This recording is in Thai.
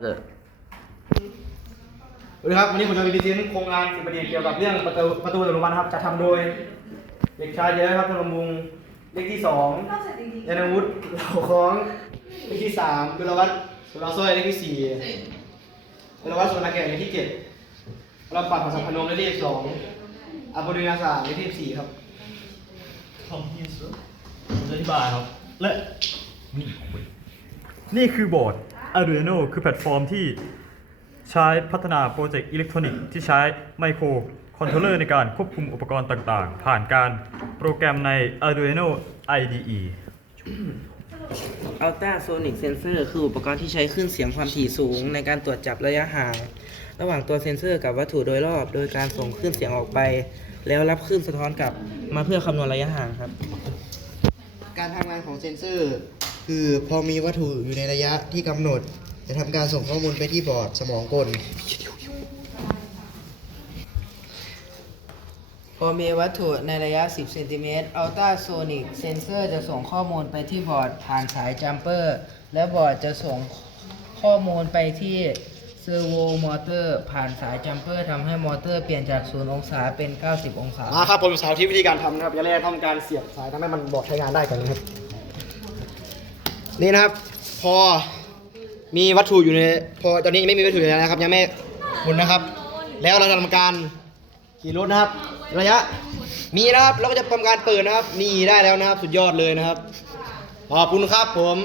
เออสวัสดีครับวันนี้ผมจะมีพรีเซนต์โครงงานสิบประเด็นเกี่ยวกับเรื่องประตูประตูอัตโนมัติครับจะทำโดยเด็กชายเยอะครับธนมุงเลขที่สองยานวุฒิเหล่าคล้องเลขที่สามดุลวัฒน์สุราสร้อยเลขที่สี่ดุลวัฒน์สุวรรณแก่นเลขที่เจ็ดเราปัดของสัมพนมเลขที่สองอับดุลนาสาเลขที่สี่ครับทอมฮินส์ผมจะอธิบายครับและนี่คุยนี่คือบอร์ด Arduino คือแพลตฟอร์มที่ใช้พัฒนาโปรเจกต์อิเล็กทรอนิกส์ที่ใช้ไมโครคอนโทรลเลอร์ในการควบคุมอุปกรณ์ต่างๆ ผ่านการโปรแกรมใน Arduino IDE Ultrasonic Sensor คืออุปกรณ์ที่ใช้คลื่นเสียงความถี่สูง ในการตรวจจับระยะห่าง ระหว่างตัวเซ็นเซอร์กับวัตถุโดยรอบ โดยการส่งคลื่นเสียงออกไป แล้วรับคลื่นสะท้อนกลับมาเพื่อคำนวณระยะห่างครับ การทำงานของเซ็นเซอร์ คือพอมีวัตถุอยู่ในระยะที่กำหนด จะทำการส่งข้อมูลไปที่บอร์ดสมองกล พอมีวัตถุในระยะ 10 เซนติเมตร Ultrasonic Sensor จะส่งข้อมูลไปที่บอร์ดผ่านสายจัมเปอร์ และบอร์ดจะส่งข้อมูลไปที่เซอร์โวมอเตอร์ผ่านสายจัมเปอร์ทำให้มอเตอร์เปลี่ยนจาก 0 องศาเป็น 90 องศา มาครับผมสาธิตวิธีการทำนะครับอย่างแรกทำการเสียบสายทำให้มันบอร์ดใช้งานได้ก่อนนะครับ นี่นะครับ พอมีวัตถุอยู่ในพอตอนนี้ยังไม่มีวัตถุอยู่ในนะครับ ยังไม่หมุนนะครับ แล้วเราจะทำการขี่รถนะครับ ระยะ มีนะครับเราก็จะทำการเปิดนะครับ นี่ได้แล้วนะครับ สุดยอดเลยนะครับ ขอบคุณครับผม